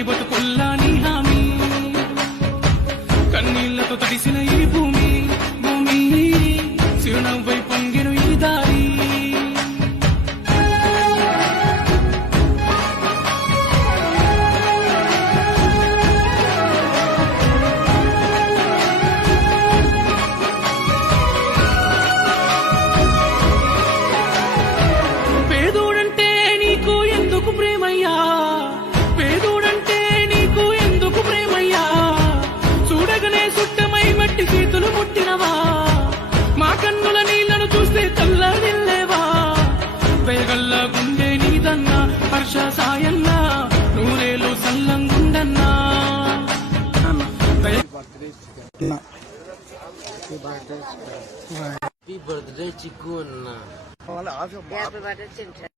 చల్లని బతుకుల్లా నీ హామీ, కన్నీళ్లతో తడిసిన ఈ భూమి భూమి చిరునవ్వై పొంగిను ఈ దారి. పేదోడంటే నీకు ఎందుకు ప్రేమయ్యా, పేదోడంటే నీకు ఎందుకు ప్రేమయ్యా, చూడగనే సుట్టమై మట్టి చేతులు ముట్టినవా, మా కన్నుల నీళ్లను చూస్తే చల్లడిల్లేవా, వేగల్ల గుండె నీదన్నా హర్ష సాయన్నా నూరేలు సల్లంగుండన్నా. హ్యాపీ బర్త్డే చిక్కు అన్న.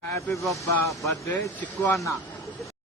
హ్యాపీ బర్త్డే చిక్కు అన్న.